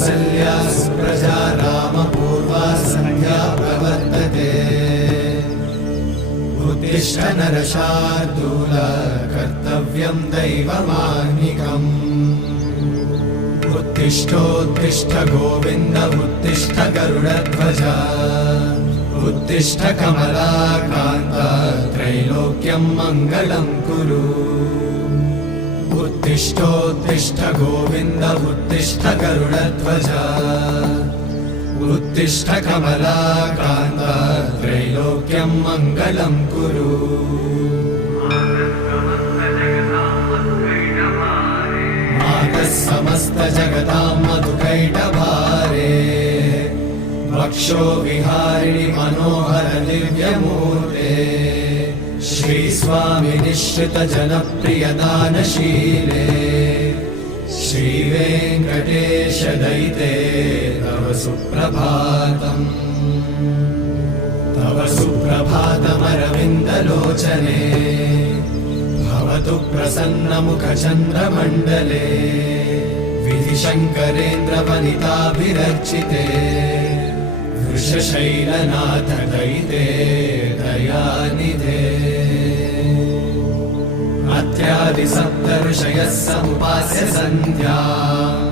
कौसल्या सुप्रजा रामपूर्वा सन्ध्या प्रवर्तते उत्तिष्ठ नरशार्दूल कर्तव्यं दैवमाह्निकम् उत्तिष्ठोत्तिष्ठ गोविन्द उत्तिष्ठ गरुडध्वज उत्तिष्ठ कमलाकान्त त्रैलोक्यं मङ्गलं कुरु उत्तिष्ठोत्तिष्ठ गोविन्द उत्तिष्ठ गरुडध्वज उत्तिष्ठ कमलाकान्त त्रैलोक्यं मङ्गलं कुरु मातः समस्त जगतां मधुकैटभारे वक्षो विहारिणि मनोहर दिव्यमूर्ते श्रीस्वामि निश्चित जनप्रिय दानशीले श्रीवेङ्कटेश दयिते तव सुप्रभातम् तव सुप्रभातमरविन्दलोचने भवतु प्रसन्नमुखचन्द्रमण्डले विधिशङ्करेन्द्रवनिताभिरर्चिते वृषशैलनाथ दयिते दयानिधे अत्यादि सप्त ऋषयः समुपास्य सन्ध्या